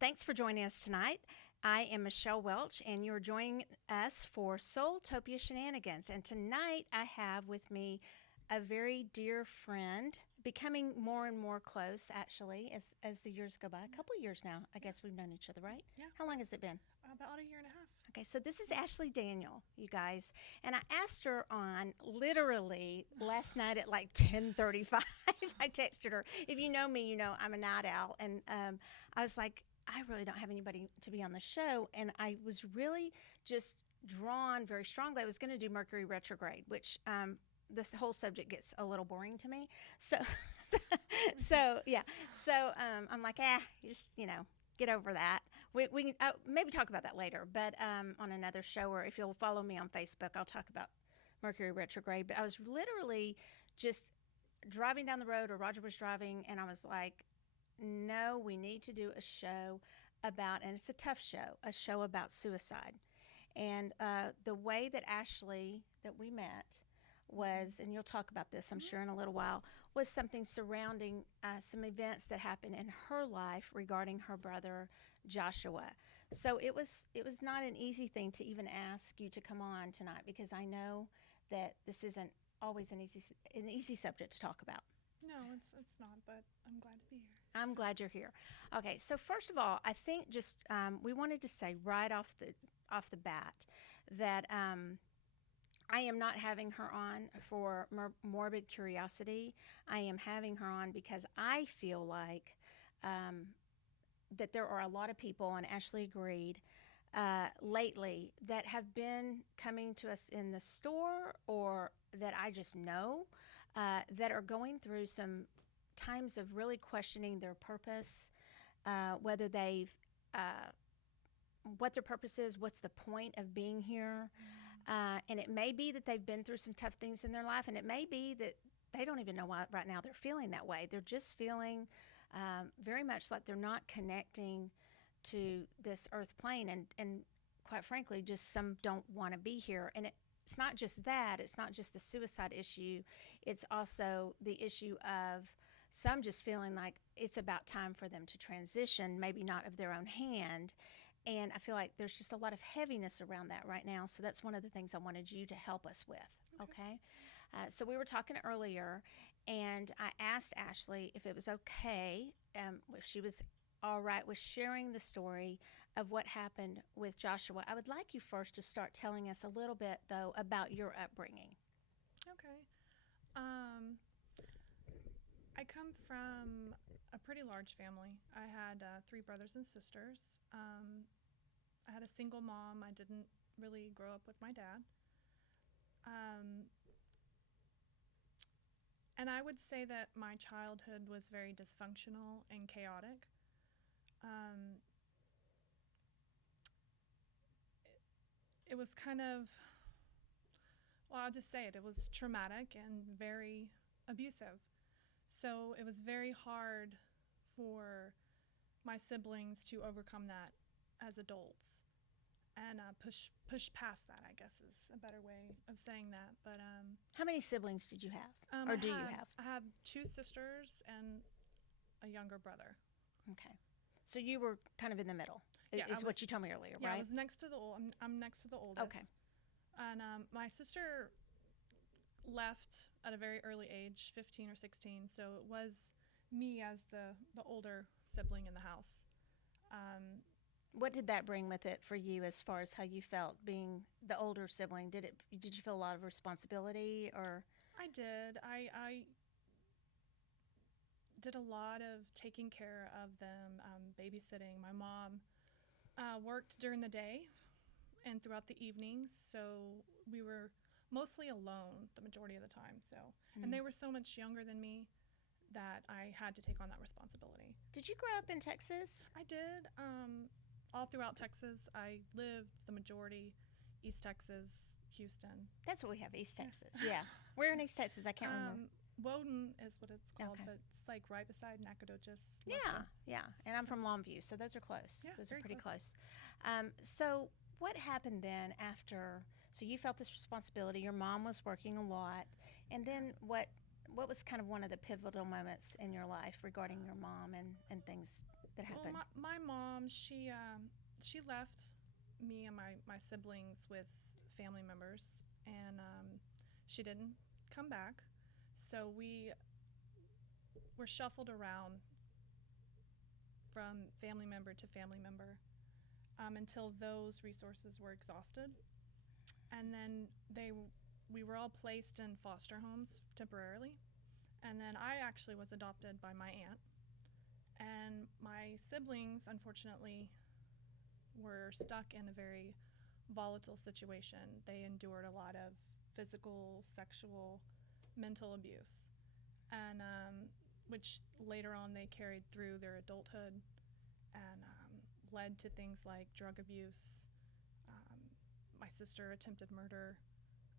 Thanks for joining us tonight. I am Michelle Welch, and you're joining us for SoulTopia Shenanigans. And tonight I have with me a very dear friend, becoming more and more close, actually, as the years go by. A couple of years now, I guess we've known each other, right? Yeah. How long has it been? About a year and a half. Okay, so this is Ashley Daniel, you guys, and I asked her on literally last night at like 10:35. I texted her. If you know me, you know I'm a night owl, and I was like, I really don't have anybody to be on the show, and I was really just drawn very strongly. I was going to do Mercury retrograde, which this whole subject gets a little boring to me. So, I'm like, just get over that. We can maybe talk about that later, but on another show, or if you'll follow me on Facebook, I'll talk about Mercury retrograde. But I was literally just driving down the road, or Roger was driving, and I was like, no, we need to do a show about, and it's a tough show, a show about suicide. And the way that Ashley, that we met, was, and you'll talk about this, I'm sure, in a little while, was something surrounding some events that happened in her life regarding her brother Joshua. So it was not an easy thing to even ask you to come on tonight, because I know that this isn't always an easy subject to talk about. No, it's not, but I'm glad to be here. I'm glad you're here. Okay, so first of all, I think just we wanted to say right off the bat that I am not having her on for morbid curiosity. I am having her on because I feel like that there are a lot of people, and Ashley agreed, lately that have been coming to us in the store, or that I just know, that are going through some times of really questioning their purpose, whether they've, what their purpose is, what's the point of being here. And it may be that they've been through some tough things in their life, and it may be that they don't even know why right now they're feeling that way. They're just feeling very much like they're not connecting to this earth plane, and quite frankly, just some don't want to be here. And it's not just that. It's not just the suicide issue. It's also the issue of some just feeling like it's about time for them to transition, maybe not of their own hand. And I feel like there's just a lot of heaviness around that right now. So that's one of the things I wanted you to help us with. Okay. So we were talking earlier, and I asked Ashley if it was okay, if she was all right with sharing the story of what happened with Joshua. I would like you first to start telling us a little bit, though, about your upbringing. Okay. I come from a pretty large family. I had 3 brothers and sisters. I had a single mom. I didn't really grow up with my dad. And I would say that my childhood was very dysfunctional and chaotic. It was kind of, well, I'll just say it. It was traumatic and very abusive. So it was very hard for my siblings to overcome that as adults, and push past that, I guess, is a better way of saying that. But How many siblings did you have, or do you have? I have 2 sisters and a younger brother. Okay. So you were kind of in the middle, is what you told me earlier, yeah, right? I was next to I'm next to the oldest. Okay. And my sister left at a very early age, 15 or 16, so it was me as the older sibling in the house. What did that bring with it for you, as far as how you felt being the older sibling? Did you feel a lot of responsibility, or? I did. I did a lot of taking care of them, babysitting. My mom worked during the day and throughout the evenings, so we were mostly alone the majority of the time. So, and they were so much younger than me that I had to take on that responsibility. Did you grow up in Texas? I did. All throughout Texas. I lived the majority East Texas, Houston. That's what we have, East Texas. Yeah. Where in East Texas? I can't remember. Woden is what it's called, Okay. but it's like right beside Nacogdoches. Yeah. And I'm from Longview, so those are close. Yeah, Those are very pretty close. So what happened then after? So you felt this responsibility. Your mom was working a lot, and then what was kind of one of the pivotal moments in your life regarding your mom and things that Well, happened? my mom, she left me and my siblings with family members, and she didn't come back. So we were shuffled around from family member to family member until those resources were exhausted. And then we were all placed in foster homes temporarily. And then I actually was adopted by my aunt. And my siblings, unfortunately, were stuck in a very volatile situation. They endured a lot of physical, sexual, mental abuse, and which later on they carried through their adulthood and led to things like drug abuse, my sister attempted murder,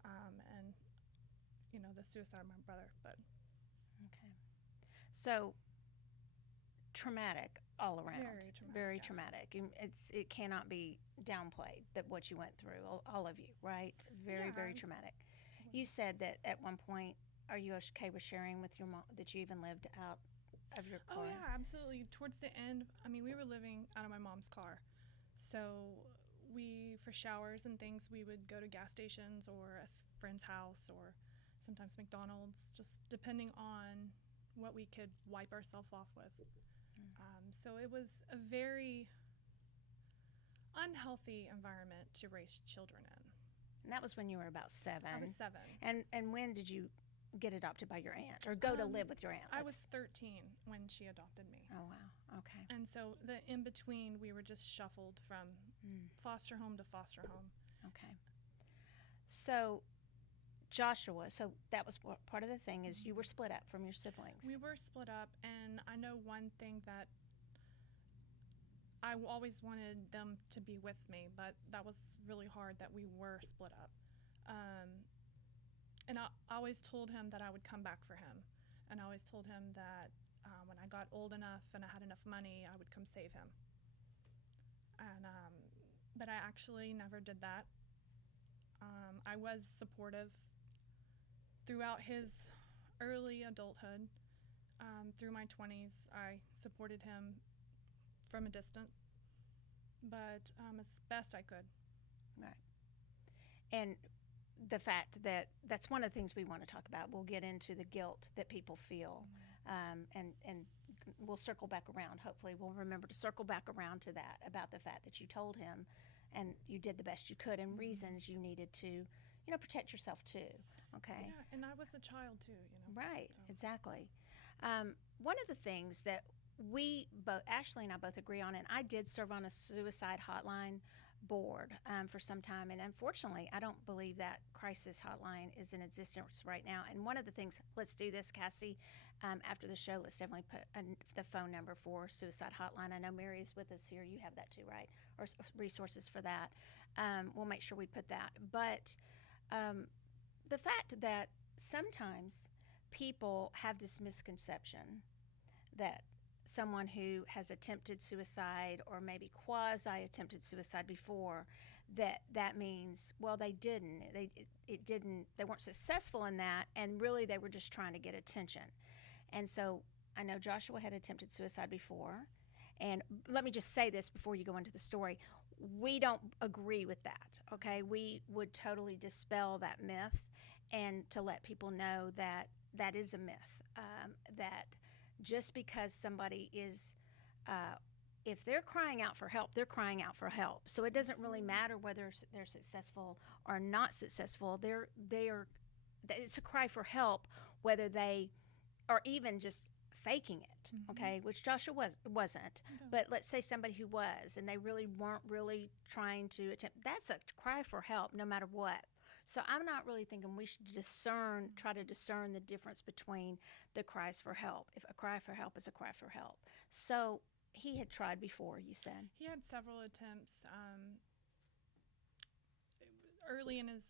and the suicide of my brother. But Okay. So traumatic all around. very traumatic. Very yeah. traumatic. And it cannot be downplayed that what you went through, all of you, right? Very, Yeah. very traumatic. You said that at one point, are you okay with sharing with your mom that you even lived out of your car? Oh yeah, absolutely. Towards the end, I mean, we were living out of my mom's car, so for showers and things, we would go to gas stations or a friend's house or sometimes McDonald's, just depending on what we could wipe ourselves off with. So it was a very unhealthy environment to raise children in. And that was when you were about 7. I was 7. And when did you get adopted by your aunt or go to live with your aunt? I was 13 when she adopted me. Oh, wow. Okay. And so the in between, we were just shuffled from foster home to foster home. Okay. So, Joshua, so that was part of the thing is you were split up from your siblings. We were split up, and I know one thing that I always wanted them to be with me, but that was really hard that we were split up. And I always told him that I would come back for him, and I always told him that when I got old enough and I had enough money, I would come save him. And but I actually never did that. I was supportive throughout his early adulthood. Through my 20s, I supported him from a distance, but as best I could. Right. And the fact that that's one of the things we want to talk about. We'll get into the guilt that people feel, and we'll circle back around. Hopefully, we'll remember to circle back around to that about the fact that you told him, and you did the best you could, and reasons you needed to, protect yourself too. Okay. Yeah, and I was a child too. Right. So. Exactly. One of the things that we both, Ashley and I both agree on, and I did serve on a suicide hotline board for some time, and unfortunately I don't believe that crisis hotline is in existence right now. And one of the things, let's do this, Cassie, after the show, let's definitely put the phone number for suicide hotline. I know Mary is with us here. You have that too, right? Or resources for that. We'll make sure we put that. But the fact that sometimes people have this misconception that someone who has attempted suicide or maybe quasi-attempted suicide before, that means, well, they didn't. They weren't successful in that, and really they were just trying to get attention. And so I know Joshua had attempted suicide before, and let me just say this before you go into the story. We don't agree with that, okay? We would totally dispel that myth and to let people know that that is a myth, that just because somebody is, if they're crying out for help, they're crying out for help. So it doesn't really matter whether they're successful or not successful. It's a cry for help, whether they are even just faking it, okay, which Joshua wasn't. Okay. But let's say somebody who was, and they really weren't really trying to attempt, that's a cry for help no matter what. So I'm not really thinking we should try to discern the difference between the cries for help. If a cry for help is a cry for help. So he had tried before, you said. He had several attempts. Early in his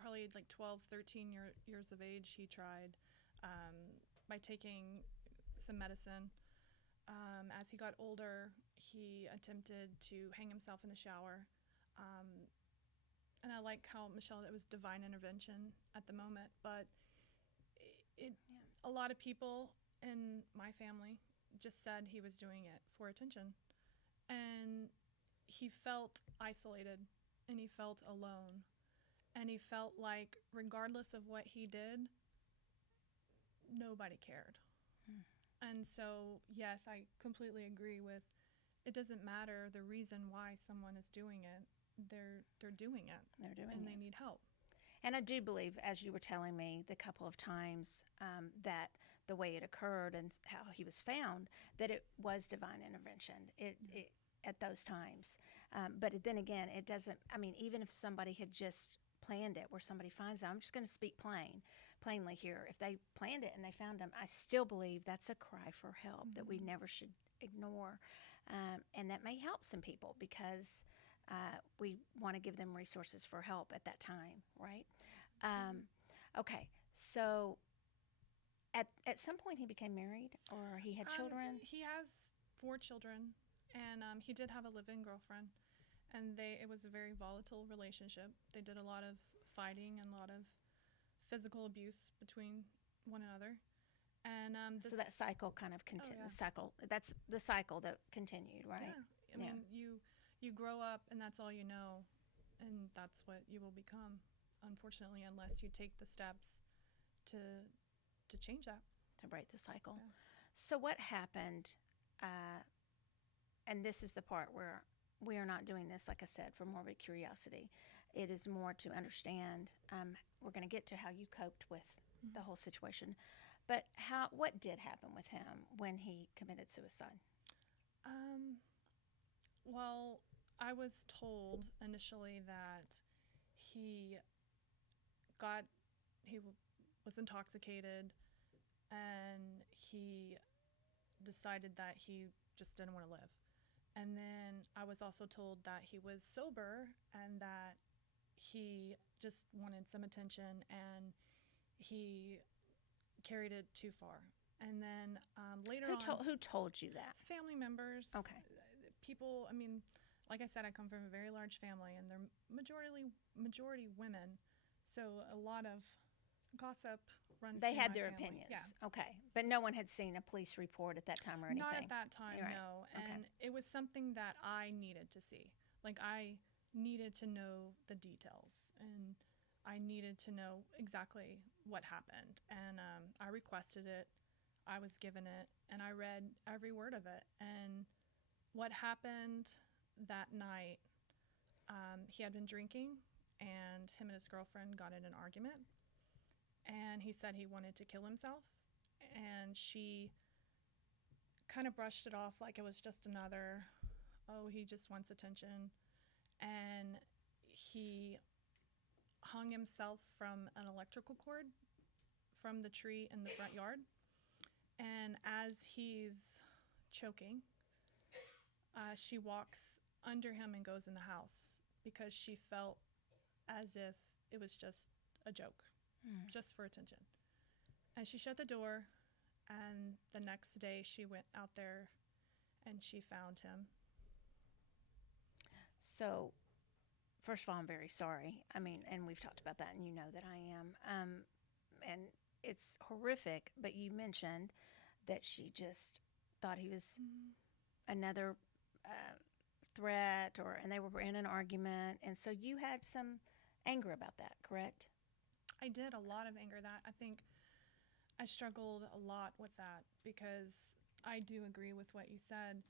probably like 12, 13 years of age, he tried by taking some medicine. As he got older, he attempted to hang himself in the shower. And I like how, Michelle, it was divine intervention at the moment, but a lot of people in my family just said he was doing it for attention. And he felt isolated and he felt alone. And he felt like, regardless of what he did, nobody cared. Hmm. And so, yes, I completely agree with it doesn't matter the reason why someone is doing it. They're doing it. They're doing and it. they need help. And I do believe, as you were telling me the couple of times that the way it occurred and how he was found, that it was divine intervention at those times. But then again, it doesn't, I mean, even if somebody had just planned it where somebody finds them, I'm just going to speak plainly here. If they planned it and they found them, I still believe that's a cry for help that we never should ignore. And that may help some people because we want to give them resources for help at that time, right? Okay, so at some point he became married or he had children? He has 4 children, and he did have a live-in girlfriend, and it was a very volatile relationship. They did a lot of fighting and a lot of physical abuse between one another. And so that cycle kind of continued. That's the cycle that continued, right? Yeah. I mean, you grow up and that's all you know, and that's what you will become, unfortunately, unless you take the steps to change that. To break the cycle. Yeah. So what happened, and this is the part where we are not doing this, like I said, for morbid curiosity. It is more to understand. We're going to get to how you coped with the whole situation. But what did happen with him when he committed suicide? Well, I was told initially that he was intoxicated, and he decided that he just didn't want to live. And then I was also told that he was sober and that he just wanted some attention and he carried it too far. And then later Who told you that? family members. Okay. People, I mean, like I said, I come from a very large family, and they're majority women. So a lot of gossip runs They through had my their family. opinions. Yeah. Okay. But no one had seen a police report at that time or anything? Not at that time, You're right. no. Okay. And it was something that I needed to see. Like, I needed to know the details, and I needed to know exactly what happened. And I requested it. I was given it, and I read every word of it. And what happened that night, he had been drinking, and him and his girlfriend got in an argument. And he said he wanted to kill himself, and she kind of brushed it off like it was just another, oh, he just wants attention. And he hung himself from an electrical cord from the tree in the front yard. And as he's choking, she walks under him and goes in the house because she felt as if it was just a joke, just for attention. And she shut the door, and the next day she went out there and she found him. So, first of all, I'm very sorry. I mean, and we've talked about that, and you know that I am. And it's horrific, but you mentioned that she just thought he was another threat, and they were in an argument, and so you had some anger about that, correct? I did, a lot of anger. That I think I struggled a lot with that because I do agree with what you said.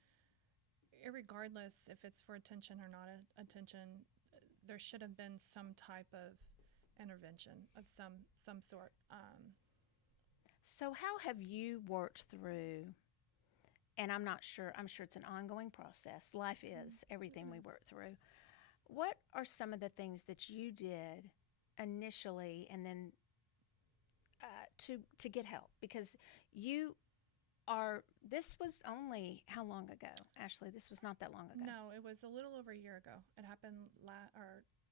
Irregardless if it's for attention or not attention, there should have been some type of intervention of some sort. So how have you worked through, and I'm sure it's an ongoing process. Life is everything we work through. What are some of the things that you did initially and then to get help? Because this was only how long ago? Ashley, this was not that long ago. No, it was a little over a year ago. It happened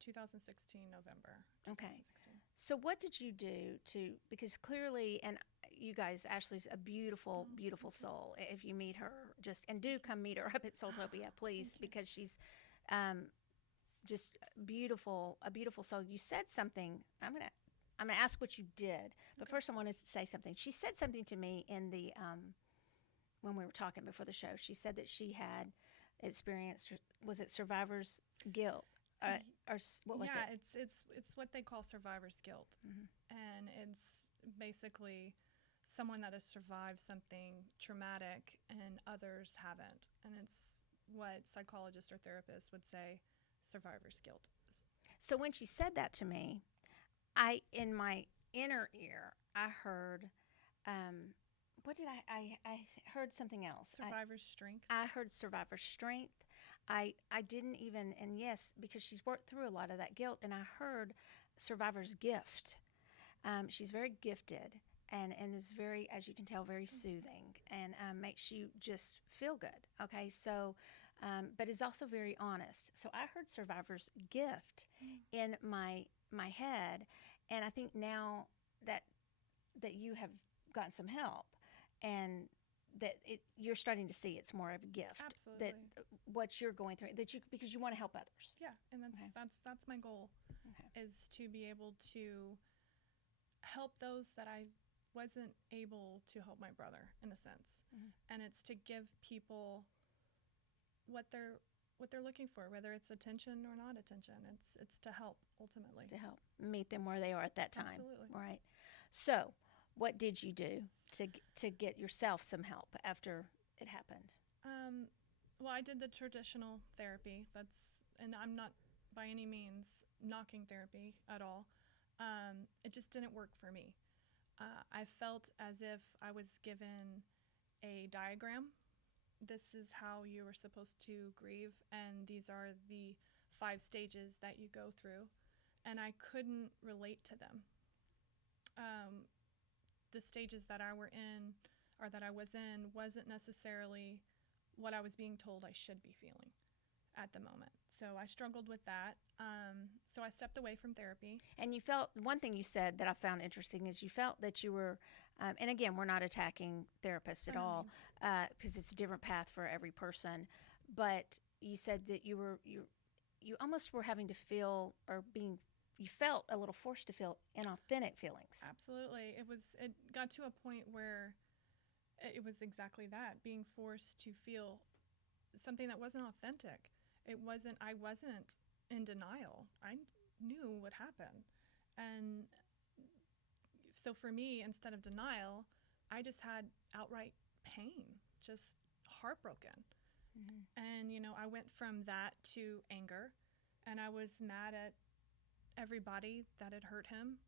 2016 November. 2016. Okay. So what did you do because clearly, and you guys, Ashley's a beautiful, beautiful soul. If you meet her, and do come meet her up at SoulTopia, please, because she's just beautiful, a beautiful soul. You said something. I'm gonna ask what you did, but first I wanted to say something. She said something to me in the when we were talking before the show, she said that she had experienced, was it survivor's guilt? What was Yeah, it? it's what they call survivor's guilt, Mm-hmm. and it's basically someone that has survived something traumatic and others haven't, and it's what psychologists or therapists would say survivor's guilt is. So when she said that to me, in my inner ear, I heard, what did I heard something else. Survivor's strength. I heard survivor strength. I didn't even, and yes, because she's worked through a lot of that guilt, and I heard survivor's gift. She's very gifted and is very, as you can tell, very soothing and makes you just feel good. Okay, so, but is also very honest. So I heard survivor's gift in my head, and I think now that you have gotten some help and that you're starting to see it's more of a gift. Absolutely. That what you're going through, that you, because you want to help others. Yeah, and that's my goal, Okay. is to be able to help those that I wasn't able to help my brother, in a sense. Mhm. And it's to give people what they're looking for, whether it's attention or not attention. It's to help ultimately. To help meet them where they are at that time. Absolutely. Right. So, what did you do to get yourself some help after it happened? Well, I did the traditional therapy. And I'm not by any means knocking therapy at all. It just didn't work for me. I felt as if I was given a diagram. This is how you are supposed to grieve, and these are the 5 stages that you go through, and I couldn't relate to them. The stages that I were in, or that I was in, wasn't necessarily what I was being told I should be feeling at the moment. So I struggled with that. So I stepped away from therapy. And you felt, one thing you said that I found interesting is you felt that you were, and again, we're not attacking therapists at all, because it's a different path for every person. But you said that you almost were having to feel, or you felt a little forced to feel inauthentic feelings. Absolutely. It got to a point where it was exactly that, being forced to feel something that wasn't authentic. I wasn't in denial. I knew what happened. And so for me, instead of denial, I just had outright pain, just heartbroken. Mm-hmm. And, I went from that to anger, and I was mad at everybody that had hurt him.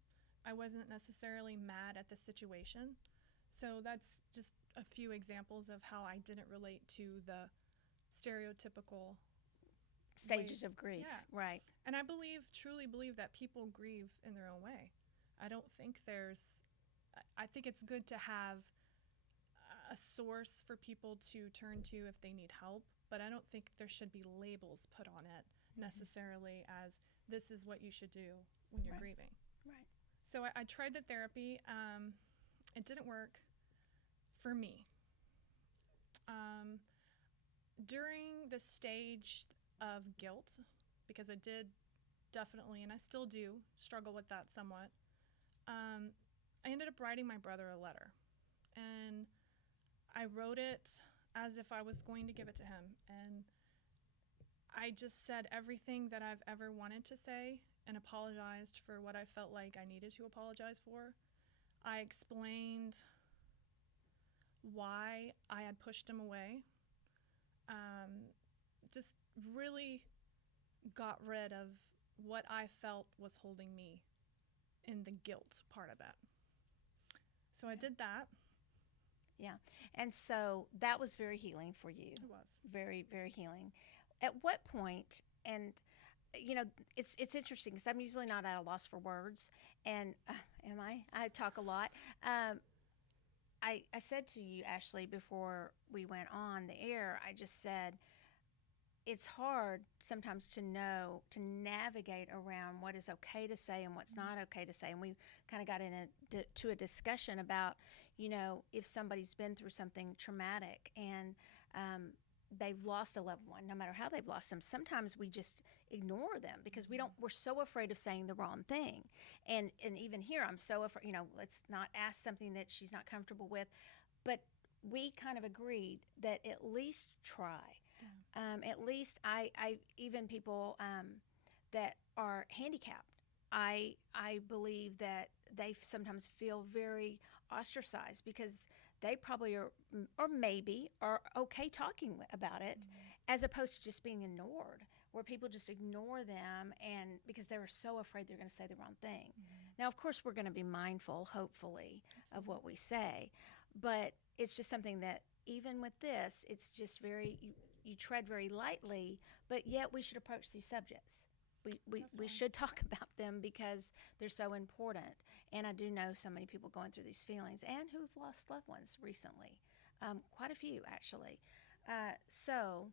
I wasn't necessarily mad at the situation. So that's just a few examples of how I didn't relate to the stereotypical Stages ways. of grief. Yeah. Right. And I truly believe that people grieve in their own way. I don't think I think it's good to have a source for people to turn to if they need help, but I don't think there should be labels put on it necessarily as this is what you should do when you're Right. grieving. Right. So I tried the therapy. It didn't work for me. During the stage of guilt, because I did definitely, and I still do, struggle with that somewhat, I ended up writing my brother a letter. And I wrote it as if I was going to give it to him. And I just said everything that I've ever wanted to say and apologized for what I felt like I needed to apologize for. I explained why I had pushed him away. Just really got rid of what I felt was holding me in the guilt part of it. So I did that. Yeah. And so that was very healing for you. It was. Very, very healing. At what point, and it's interesting because I'm usually not at a loss for words, and am I? I talk a lot. I said to you, Ashley, before we went on the air, I just said, it's hard sometimes to navigate around what is okay to say and what's not okay to say. And we kind of got into a discussion about, if somebody's been through something traumatic and they've lost a loved one, no matter how they've lost them, sometimes we just ignore them because we're so afraid of saying the wrong thing. And even here, I'm so afraid, let's not ask something that she's not comfortable with. But we kind of agreed that at least try. At least I even people that are handicapped, I believe that they sometimes feel very ostracized because they probably are, or maybe are okay talking about it, as opposed to just being ignored, where people just ignore them and because they're so afraid they're going to say the wrong thing. Now, of course, we're going to be mindful, hopefully, of what we say, but it's just something that even with this, it's just very you tread very lightly, but yet we should approach these subjects. We should talk about them because they're so important. And I do know so many people going through these feelings and who've lost loved ones recently, quite a few actually. So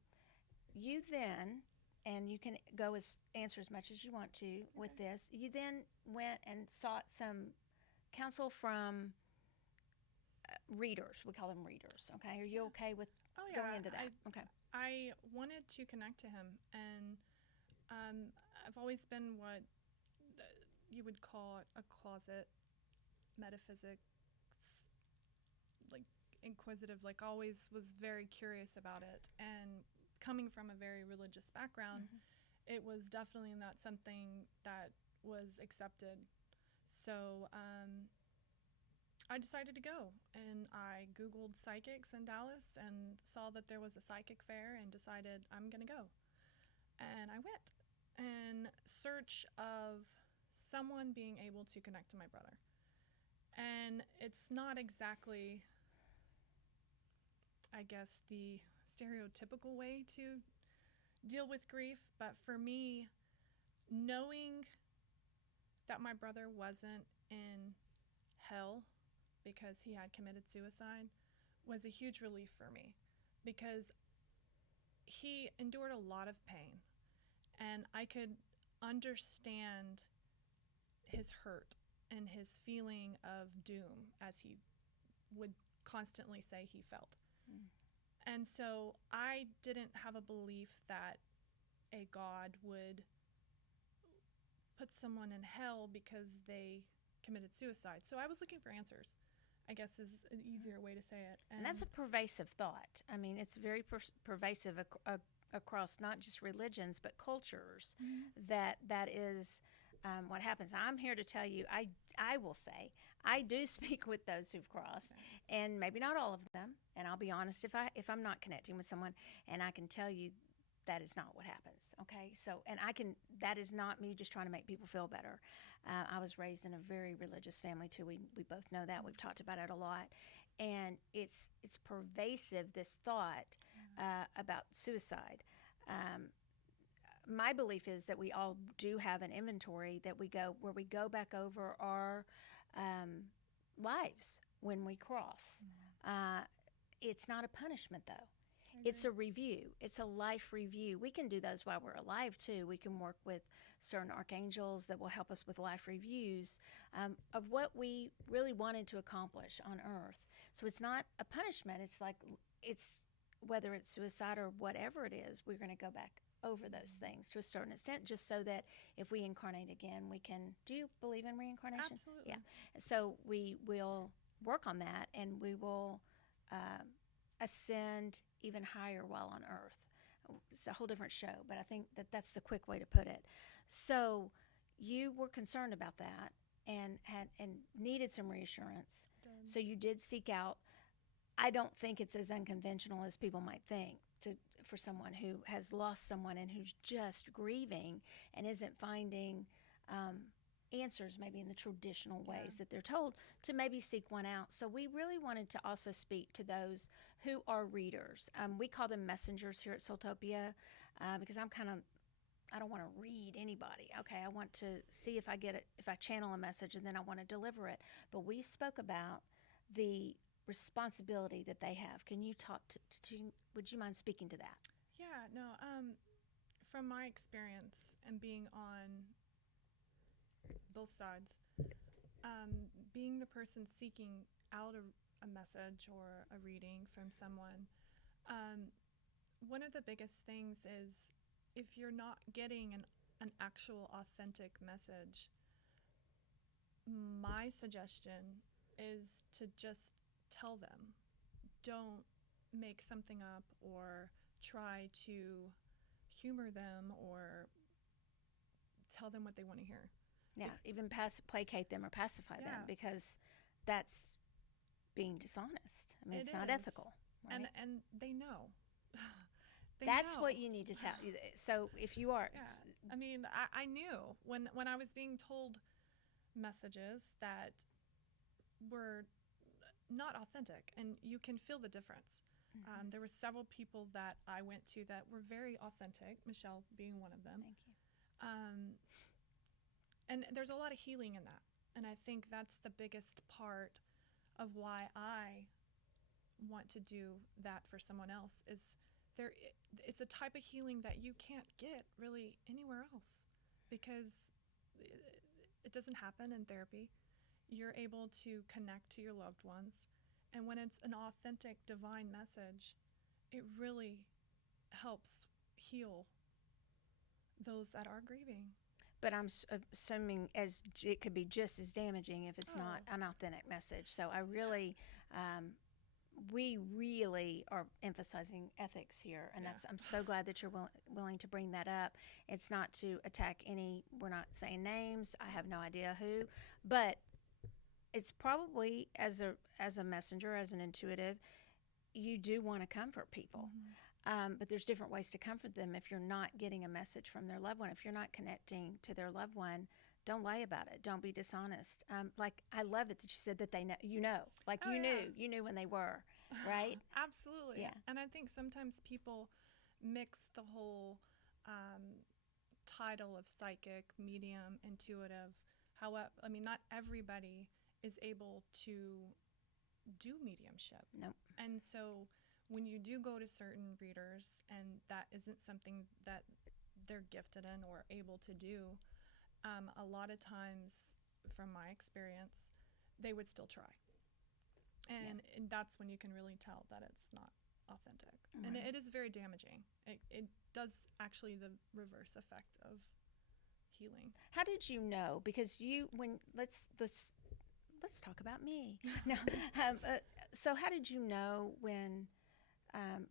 you then, and you can go answer as much as you want to with this. You then went and sought some counsel from readers. We call them readers. Okay, are you okay with going into that? Okay. I wanted to connect to him, and I've always been what you would call a closet metaphysics, like inquisitive, like always was very curious about it. And coming from a very religious background, it was definitely not something that was accepted. So I decided to go, and I Googled psychics in Dallas and saw that there was a psychic fair and decided I'm going to go. And I went in search of someone being able to connect to my brother. And it's not exactly, I guess, the stereotypical way to deal with grief, but for me, knowing that my brother wasn't in hell because he had committed suicide was a huge relief for me, because he endured a lot of pain, and I could understand his hurt and his feeling of doom, as he would constantly say he felt. And so I didn't have a belief that a God would put someone in hell because they committed suicide. So I was looking for answers, I guess is an easier way to say it. And that's a pervasive thought. I mean, it's very pervasive across not just religions but cultures. That is what happens. I'm here to tell you, I will say, I do speak with those who've crossed, and maybe not all of them. And I'll be honest, if I'm not connecting with someone, and I can tell you that is not what happens. Okay, so that is not me just trying to make people feel better. I was raised in a very religious family too. We both know that. We've talked about it a lot, and it's pervasive, this thought about suicide. My belief is that we all do have an inventory that we go back over our lives when we cross. It's not a punishment, though. It's a review. It's a life review. We can do those while we're alive, too. We can work with certain archangels that will help us with life reviews of what we really wanted to accomplish on Earth. So it's not a punishment. It's whether it's suicide or whatever it is, we're going to go back over those things to a certain extent, just so that if we incarnate again, we can. Do you believe in reincarnation? Absolutely. Yeah. So we will work on that, and we will ascend even higher while on Earth. It's a whole different show, but I think that's the quick way to put it. So you were concerned about that and needed some reassurance. So you did seek out. I don't think it's as unconventional as people might think for someone who has lost someone and who's just grieving and isn't finding answers maybe in the traditional ways that they're told, to maybe seek one out. So we really wanted to also speak to those who are readers. We call them messengers here at SoulTopia because I don't want to read anybody. Okay, I want to see if I channel a message, and then I want to deliver it. But we spoke about the responsibility that they have. Can you talk would you mind speaking to that? Yeah, no, from my experience and being on both sides, being the person seeking out a message or a reading from someone, one of the biggest things is if you're not getting an actual authentic message, my suggestion is to just tell them. don't make something up or try to humor them or tell them what they want to hear. Yeah, even placate them or pacify them, Yeah. because that's being dishonest. I mean, It it's not is. ethical. Right? And they know. They That's know. what you need to tell. So if you are, Yeah. I mean, I knew when I was being told messages that were not authentic, and you can feel the difference. There were several people that I went to that were very authentic, Michelle being one of them. thank you. Um, and there's a lot of healing in that. And I think that's the biggest part of why I want to do that for someone else is there. It's a type of healing that you can't get really anywhere else because it doesn't happen in therapy. You're able to connect to your loved ones. And when it's an authentic divine message, it really helps heal those that are grieving. But I'm assuming it could be just as damaging if it's not Oh. an authentic message. So I really, we really are emphasizing ethics here, and Yeah. I'm so glad that you're willing to bring that up. It's not to attack any. We're not saying names. I have no idea who, but it's probably as a messenger, as an intuitive, you do want to comfort people. But there's different ways to comfort them if you're not getting a message from their loved one. If you're not connecting to their loved one, don't lie about it. Don't be dishonest. Like, I love it that you said that they know. Like, Oh, yeah. you knew when they were, right? Absolutely. Yeah. And I think sometimes people mix the whole title of psychic, medium, intuitive. However, I mean, not everybody is able to do mediumship. Nope. And so when you do go to certain readers and that isn't something that they're gifted in or able to do, a lot of times, from my experience, they would still try. And that's when you can really tell that it's not authentic. And Right. it is very damaging. It does actually the reverse effect of healing. How did you know? Because let's talk about me. No. So how did you know when?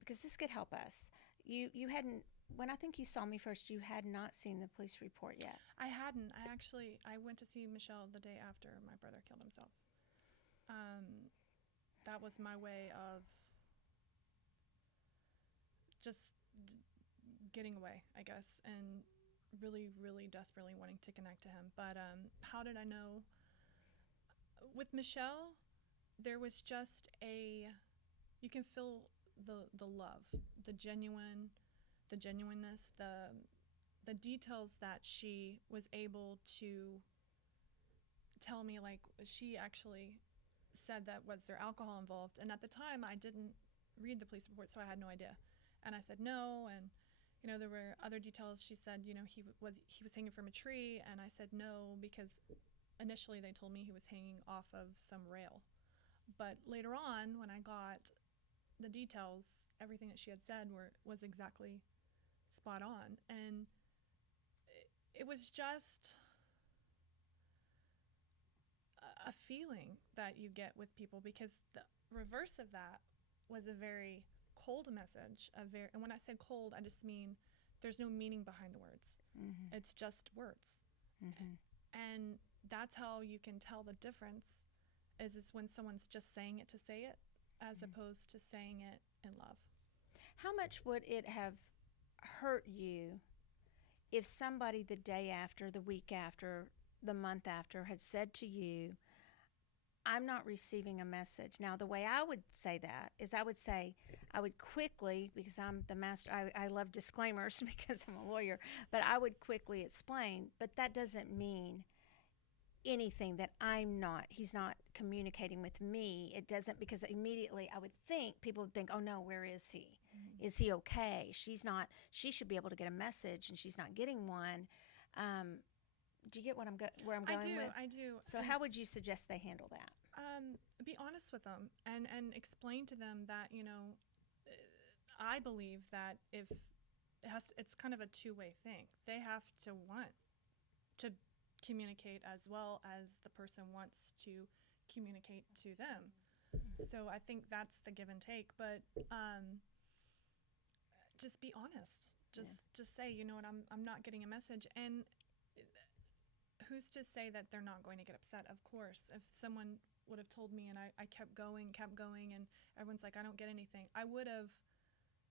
Because this could help us. You hadn't. When I think you saw me first, you had not seen the police report yet. I hadn't. I went to see Michelle the day after my brother killed himself. That was my way of just getting away, I guess, and really, really desperately wanting to connect to him. But how did I know? With Michelle, there was just you can feel the love, the genuineness, the details that she was able to tell me. Like, she actually said that was there alcohol involved, and at the time I didn't read the police report, so I had no idea. And I said no, and there were other details. She said he was hanging from a tree, and I said no because initially they told me he was hanging off of some rail. But later on, when I got the details, everything that she had said was exactly spot on. And it was just a feeling that you get with people, because the reverse of that was a very cold message. And when I say cold, I just mean there's no meaning behind the words. Mm-hmm. It's just words. Mm-hmm. And that's how you can tell the difference is when someone's just saying it to say it as opposed to saying it in love. How much would it have hurt you if somebody the day after, the week after, the month after had said to you, I'm not receiving a message? Now, the way I would say that is I would quickly, because I'm the master, I love disclaimers because I'm a lawyer, but I would quickly explain, but that doesn't mean anything that he's not communicating with me. It doesn't, because immediately people would think, oh no, where is he? Mm-hmm. Is he okay? She should be able to get a message and she's not getting one. Do you get where I'm going with? I do. So how would you suggest they handle that? Be honest with them and explain to them that, I believe that it's kind of a two-way thing. They have to want to communicate as well as the person wants to communicate to them. So I think that's the give and take. But just be honest. Just say, you know what, I'm not getting a message. And who's to say that they're not going to get upset? Of course. If someone would have told me and I kept going, and everyone's like, I don't get anything, I would have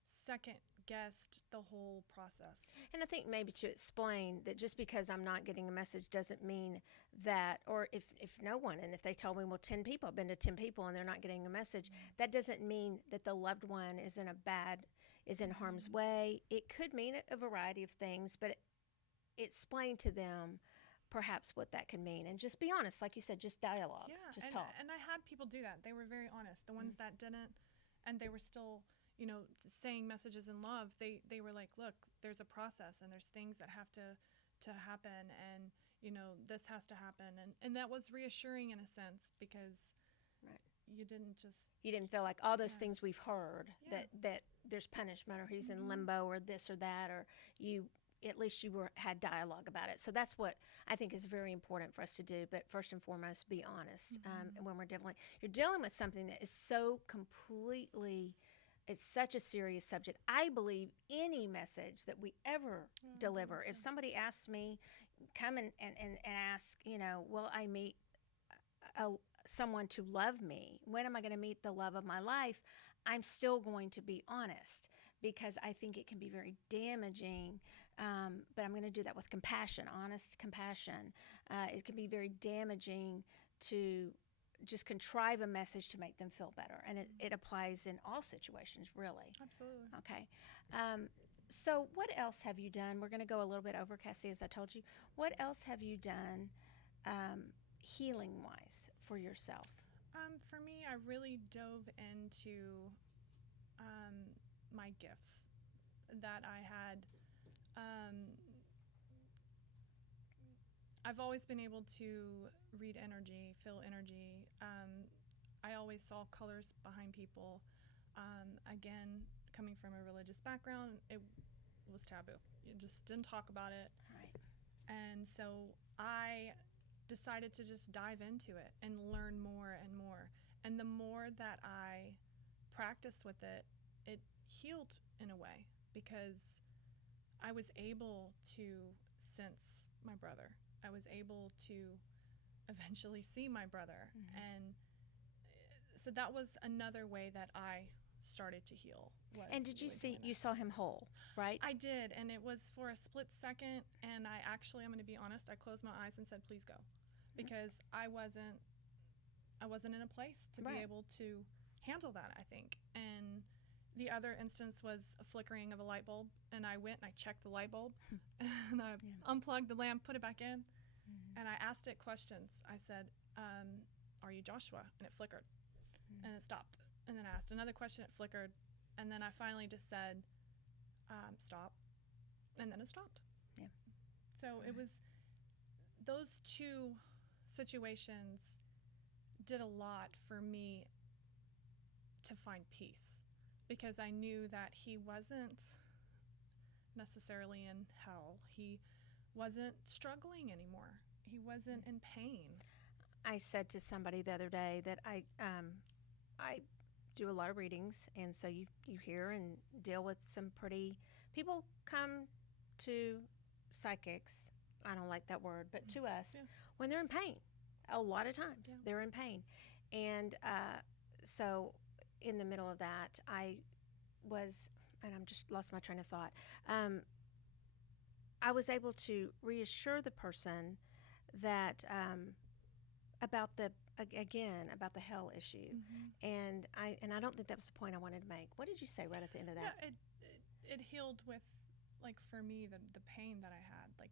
second guessed the whole process. And I think maybe to explain that just because I'm not getting a message doesn't mean that, or if no one, and if they told me, well, 10 people, I've been to 10 people and they're not getting a message, that doesn't mean that the loved one is in harm's way. It could mean a variety of things, but explain to them perhaps what that can mean, and just be honest, like you said, just dialogue, just talk. And I had people do that. They were very honest. The ones that didn't, and they were still, saying messages in love, they were like, look, there's a process and there's things that have to happen, and this has to happen, and that was reassuring in a sense, because Right. you didn't feel like all those Yeah. things we've heard, Yeah. that there's punishment, or he's in limbo, or this or that, or at least you had dialogue about it. So that's what I think is very important for us to do. But first and foremost, be honest. When you're dealing with something that is so completely, it's such a serious subject. I believe any message that we ever deliver, if somebody asks me, come and ask, will I meet someone to love me? When am I going to meet the love of my life? I'm still going to be honest, because I think it can be very damaging. But I'm going to do that with compassion, honest compassion. It can be very damaging to just contrive a message to make them feel better. And it applies in all situations, really. Absolutely. Okay. So what else have you done? We're going to go a little bit over, Cassie, as I told you. What else have you done healing-wise for yourself? For me, I really dove into my gifts that I had. I've always been able to read energy, feel energy. I always saw colors behind people. Again, coming from a religious background, it was taboo. You just didn't talk about it. Right. And so I decided to just dive into it and learn more and more. And the more that I practiced with it, it healed in a way, because I was able to sense my brother. I was able to eventually see my brother. And so that was another way that I started to heal. And did you saw him whole, right? I did, and it was for a split second, and I'm going to be honest, I closed my eyes and said, please go, because I wasn't in a place to be able to handle that, I think. And the other instance was a flickering of a light bulb, and I went and I checked the light bulb, and I unplugged the lamp, put it back in, and I asked it questions. I said, are you Joshua? And it flickered, and it stopped. And then I asked another question, it flickered, and then I finally just said, stop, and then it stopped. Yeah. So it was those two situations did a lot for me to find peace, because I knew that he wasn't necessarily in hell. He wasn't struggling anymore. He wasn't in pain. I said to somebody the other day that I do a lot of readings, and so you hear and deal with some people come to psychics, I don't like that word, but to us, when they're in pain. A lot of times they're in pain. And so in the middle of that, I was, and I'm just lost my train of thought, I was able to reassure the person that about the hell issue. And I don't think that was the point I wanted to make. What did you say right at the end of that? Yeah, it healed with, like, for me, the pain that I had, like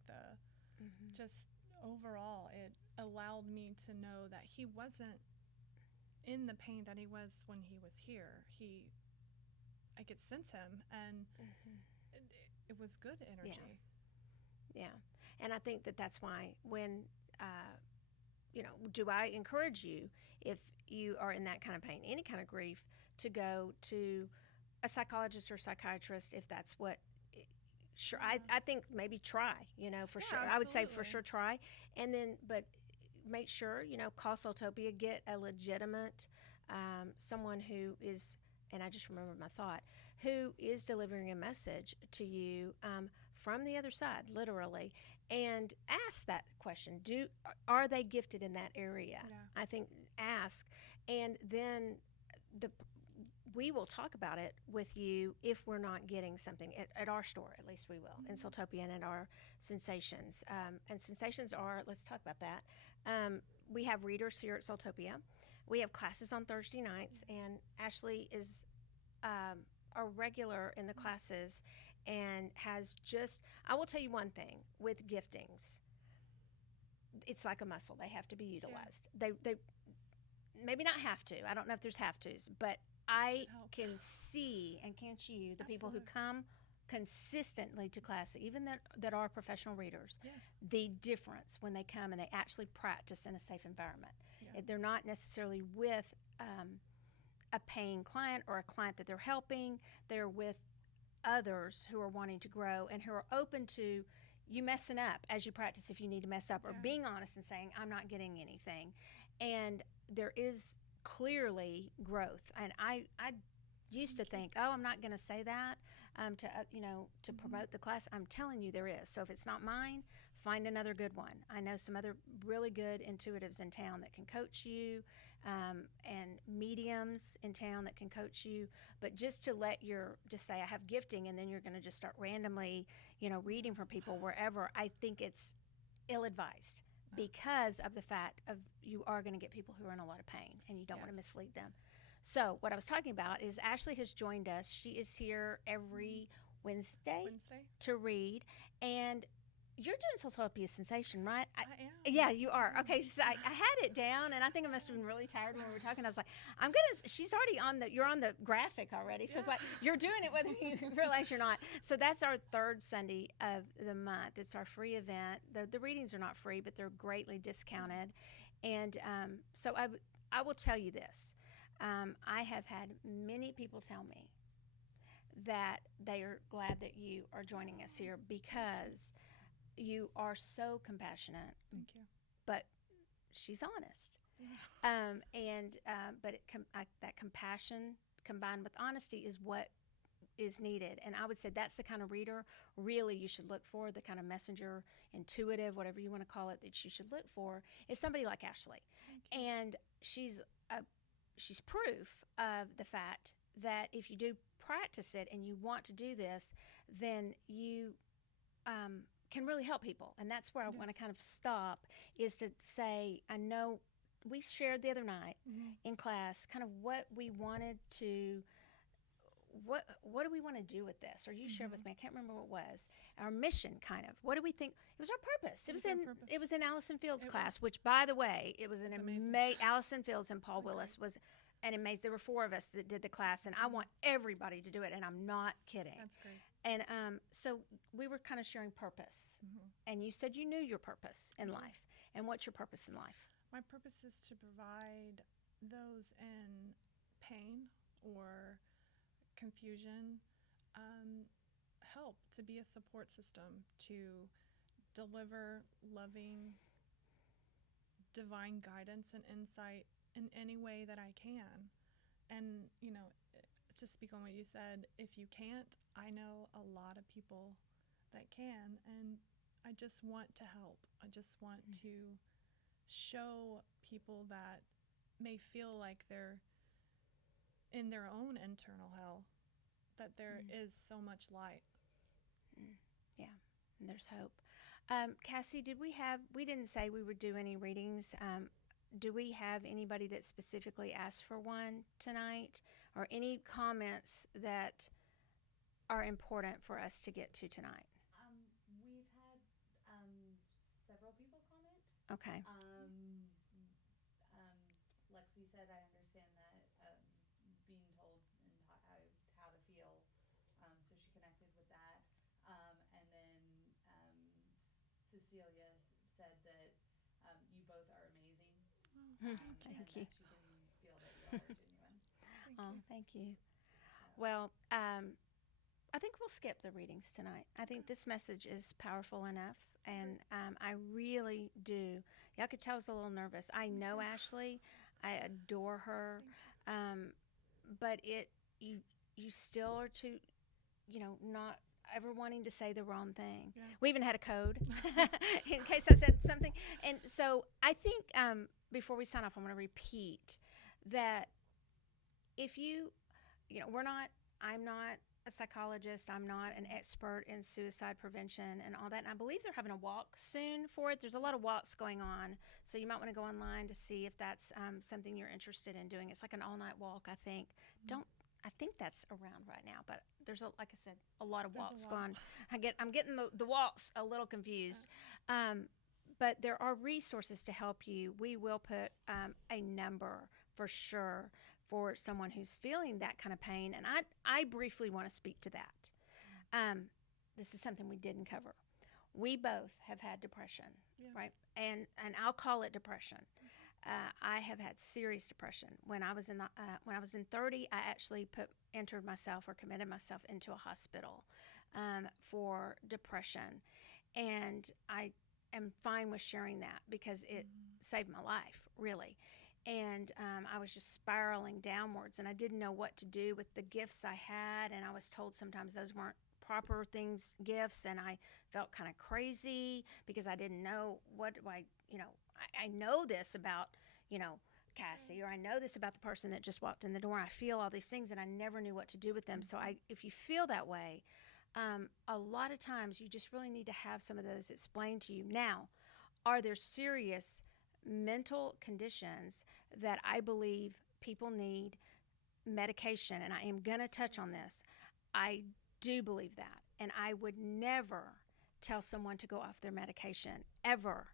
just overall, it allowed me to know that he wasn't in the pain that he was when he was here. I could sense him, and it was good energy. Yeah. And I think that's why when, do I encourage you, if you are in that kind of pain, any kind of grief, to go to a psychologist or psychiatrist, if that's what, sure, I think maybe try, for sure. Absolutely. I would say for sure try. And then, but make sure, call SoulTopia, get a legitimate someone who is, and I just remembered my thought, who is delivering a message to you from the other side, literally, and ask that question: are they gifted in that area? Yeah. I think ask, and then the we will talk about it with you if we're not getting something at our store. At least we will in SoulTopia and at our Sensations. And Sensations are, let's talk about that. We have readers here at SoulTopia. We have classes on Thursday nights, and Ashley is a regular in the classes and has just, I will tell you one thing with giftings, it's like a muscle. They have to be utilized. They maybe not have to. I don't know if there's have tos, but I can see, and can't you, the people who come consistently to class, even that are professional readers, Yes. the difference when they come and they actually practice in a safe environment. Yeah. They're not necessarily with a paying client or a client that they're helping. They're with others who are wanting to grow and who are open to you messing up as you practice if you need to mess up, or being honest and saying, I'm not getting anything. And there is clearly growth. And I used to think, oh, I'm not going to say that to promote the class. I'm telling you there is. So if it's not mine, find another good one. I know some other really good intuitives in town that can coach you, and mediums in town that can coach you. But just to just say I have gifting, and then you're going to just start randomly, reading for people wherever, I think it's ill-advised, because of the fact of you are going to get people who are in a lot of pain, and you don't want to mislead them. So what I was talking about is Ashley has joined us. She is here every Wednesday to read, and you're doing SoulTopia Sensation, right? I am. Yeah, you are. Okay, so I had it down, and I think I must have been really tired when we were talking. I was like, she's already you're on the graphic already. So it's like, you're doing it whether you realize you're not. So that's our third Sunday of the month. It's our free event. The readings are not free, but they're greatly discounted. And so I will tell you this. I have had many people tell me that they are glad that you are joining us here, because you are so compassionate. Thank you. But she's honest. But that compassion combined with honesty is what is needed. And I would say that's the kind of reader really you should look for, the kind of messenger, intuitive, whatever you want to call it, that you should look for, is somebody like Ashley. And she's proof of the fact that if you do practice it and you want to do this, then you can really help people. And that's where I want to kind of stop, is to say, I know we shared the other night in class kind of what we wanted to, what do we want to do with this? Or you shared with me, I can't remember what it was, our mission kind of. What do we think? It was our purpose. It was in Allison Fields' class, which, by the way, it was an amazing. Allison Fields and Paul Willis was an amazing. There were 4 of us that did the class, and I want everybody to do it, and I'm not kidding. That's great. And so we were kind of sharing purpose, and you said you knew your purpose in life. And what's your purpose in life? My purpose is to provide those in pain or confusion help, to be a support system, to deliver loving, divine guidance and insight in any way that I can. And, to speak on what you said, if you can't, I know a lot of people that can, and I just want to help. I just want to show people that may feel like they're in their own internal hell, that there is so much light. Yeah, and there's hope. Cassie, we didn't say we would do any readings. Do we have anybody that specifically asked for one tonight, or any comments that are important for us to get to tonight? We've had several people comment. Okay. Lexi said, I understand that being told and how to feel, so she connected with that. And then Cecilia said that you both are amazing. Thank you. That she can feel that you are genuine. Thank you. Well, I think we'll skip the readings tonight. I think this message is powerful enough, and I really do. Y'all could tell I was a little nervous. I know Ashley. I adore her. But you still are to, not ever wanting to say the wrong thing. Yeah. We even had a code in case I said something. And so I think before we sign off, I'm going to repeat that if I'm not a psychologist, I'm not an expert in suicide prevention and all that. And I believe they're having a walk soon for it. There's a lot of walks going on. So you might want to go online to see if that's something you're interested in doing. It's like an all-night walk, I think. I think that's around right now, but there's like I said, a lot of There's a walks lot. going on. I'm getting the walks a little confused. But there are resources to help you. We will put a number for sure for someone who's feeling that kind of pain. And I briefly want to speak to that. This is something we didn't cover. We both have had depression, Yes. right? And I'll call it depression. I have had serious depression. When I was in 30, I actually committed myself into a hospital for depression, and I am fine with sharing that because it saved my life, really. And I was just spiraling downwards, and I didn't know what to do with the gifts I had, and I was told sometimes those weren't proper gifts, and I felt kind of crazy because I didn't know what do I know this about, Cassie, or I know this about the person that just walked in the door. I feel all these things, and I never knew what to do with them. So if you feel that way, a lot of times you just really need to have some of those explained to you. Now, are there serious mental conditions that I believe people need medication? And I am going to touch on this. I do believe that, and I would never tell someone to go off their medication, ever.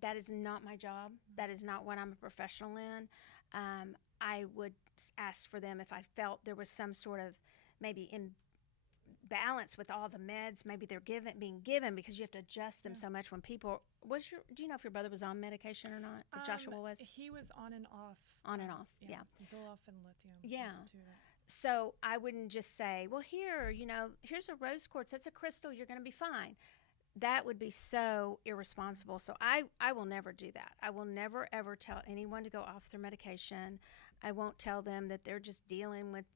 That is not my job. That is not what I'm a professional in. I would ask for them if I felt there was some sort of maybe imbalance with all the meds maybe they're being given, because you have to adjust them so much when people. Do you know if your brother was on medication or not? If Joshua was? He was on and off. On and off, yeah. Zoloft and lithium. Yeah. The two, right? So I wouldn't just say, well, here's a rose quartz. That's a crystal. You're going to be fine. That would be so irresponsible. So I will never do that. I will never, ever tell anyone to go off their medication. I won't tell them that they're just dealing with,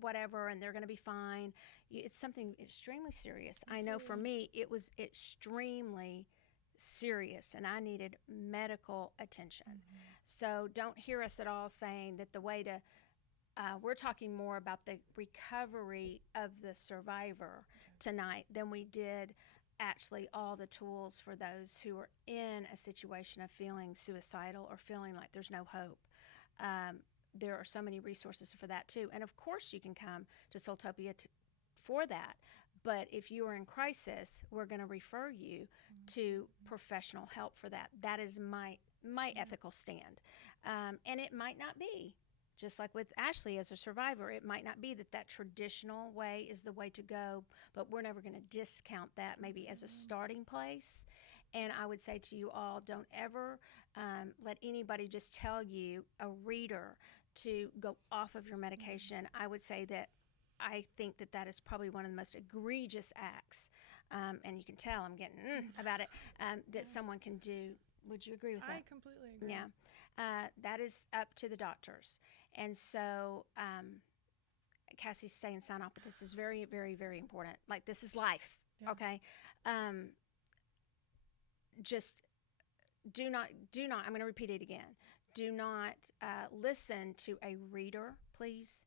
whatever, and they're going to be fine. It's something extremely serious. I know for me, it was extremely serious, and I needed medical attention. So don't hear us at all saying that the way to, we're talking more about the recovery of the survivor tonight than we did actually all the tools for those who are in a situation of feeling suicidal or feeling like there's no hope. There are so many resources for that too. And of course you can come to SoulTopia for that. But if you are in crisis, we're going to refer you to professional help for that. That is my ethical stand. And it might not be. Just like with Ashley as a survivor, it might not be that traditional way is the way to go, but we're never going to discount that maybe as a starting place. And I would say to you all, don't ever let anybody just tell you, a reader, to go off of your medication. I would say that I think that is probably one of the most egregious acts, and you can tell I'm getting about it, that someone can do. Would you agree with that? I completely agree. Yeah. That is up to the doctors. And so Cassie's saying sign off, but this is very, very, very important. Like, this is life, okay? Just do not, I'm going to repeat it again. Do not listen to a reader, please,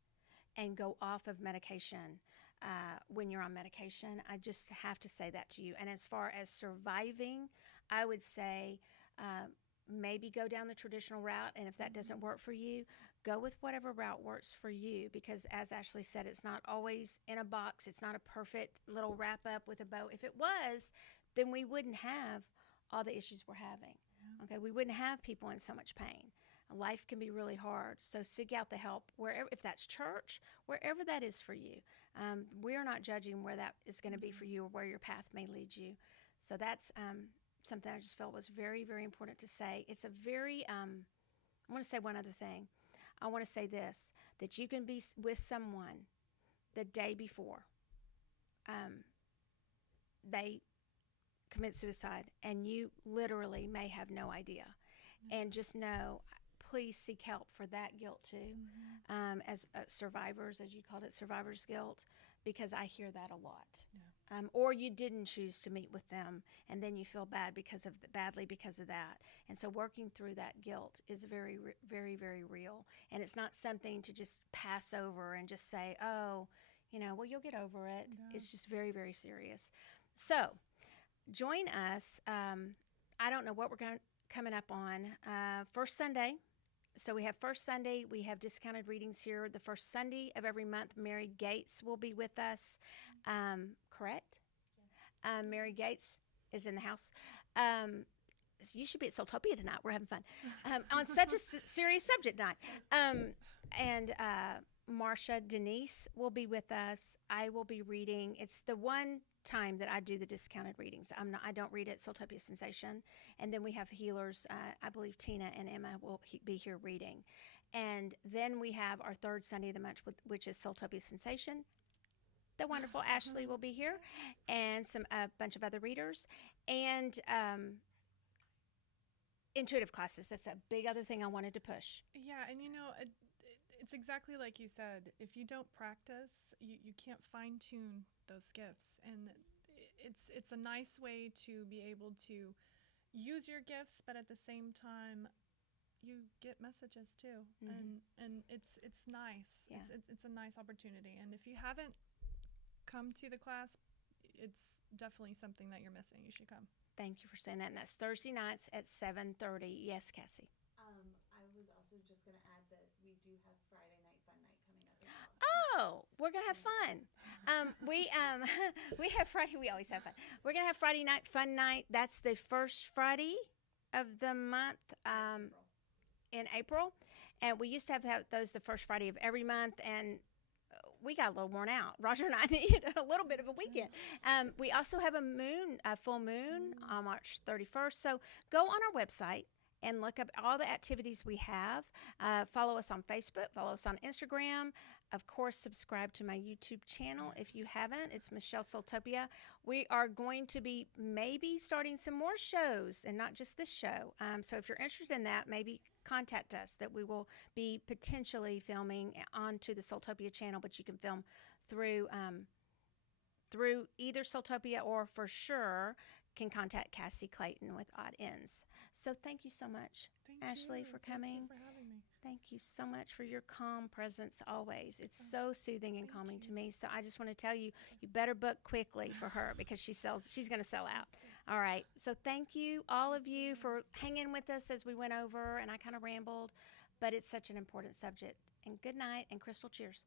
and go off of medication when you're on medication. I just have to say that to you. And as far as surviving, I would say maybe go down the traditional route, and if that doesn't work for you, go with whatever route works for you, because as Ashley said, it's not always in a box. It's not a perfect little wrap up with a bow. If it was, then we wouldn't have all the issues we're having. Okay, we wouldn't have people in so much pain. Life can be really hard, so seek out the help wherever, if that's church, wherever that is for you. We're not judging where that is going to be for you or where your path may lead you. So that's something I just felt was very, very important to say. It's a very, I want to say one other thing. I want to say this, that you can be with someone the day before they commit suicide, and you literally may have no idea. And just know, please seek help for that guilt too, as survivors, as you called it, survivor's guilt, because I hear that a lot. Or you didn't choose to meet with them, and then you feel bad badly because of that. And so working through that guilt is very, very, very real. And it's not something to just pass over and just say, oh, well, you'll get over it. Yeah. It's just very, very serious. So join us. I don't know what we're coming up on. First Sunday. So we have First Sunday. We have discounted readings here. The first Sunday of every month, Mary Gates will be with us. Correct? Mary Gates is in the house. So you should be at SoulTopia tonight. We're having fun on such a serious subject night. And Marcia Denise will be with us. I will be reading. It's the one time that I do the discounted readings. I don't read at SoulTopia Sensation. And then we have healers. I believe Tina and Emma will be here reading. And then we have our third Sunday of the month, which is SoulTopia Sensation. The wonderful Ashley will be here, and a bunch of other readers, and intuitive classes. That's a big other thing I wanted to push. Yeah, and it's exactly like you said. If you don't practice, you can't fine tune those gifts, and it's a nice way to be able to use your gifts, but at the same time, you get messages too, and it's nice. Yeah. It's a nice opportunity, and if you haven't come to the class, it's definitely something that you're missing. You should come. Thank you for saying that. And that's Thursday nights at 7:30. Yes, Cassie. I was also just going to add that we do have Friday night fun night coming up as well. Oh, we're gonna have fun. We have Friday. We always have fun. We're gonna have Friday night fun night. That's the first Friday of the month in April, and we used to have those the first Friday of every month, and we got a little worn out. Roger and I needed a little bit of a weekend. We also have a full moon on March 31st. So go on our website and look up all the activities we have. Follow us on Facebook. Follow us on Instagram. Of course, subscribe to my YouTube channel if you haven't. It's Michelle SoulTopia. We are going to be maybe starting some more shows and not just this show. So if you're interested in that, maybe contact us, that we will be potentially filming onto the SoulTopia channel, but you can film through either SoulTopia, or for sure can contact Cassie Clayton with Odd Ends. So thank you so much, Ashley, for coming. Thank you for having me. Thank you so much for your calm presence always. It's so soothing and calming to me. So I just want to tell you, you better book quickly for her, because she's going to sell out. All right. So thank you, all of you, for hanging with us as we went over, and I kind of rambled, but it's such an important subject. And good night, and Crystal, cheers.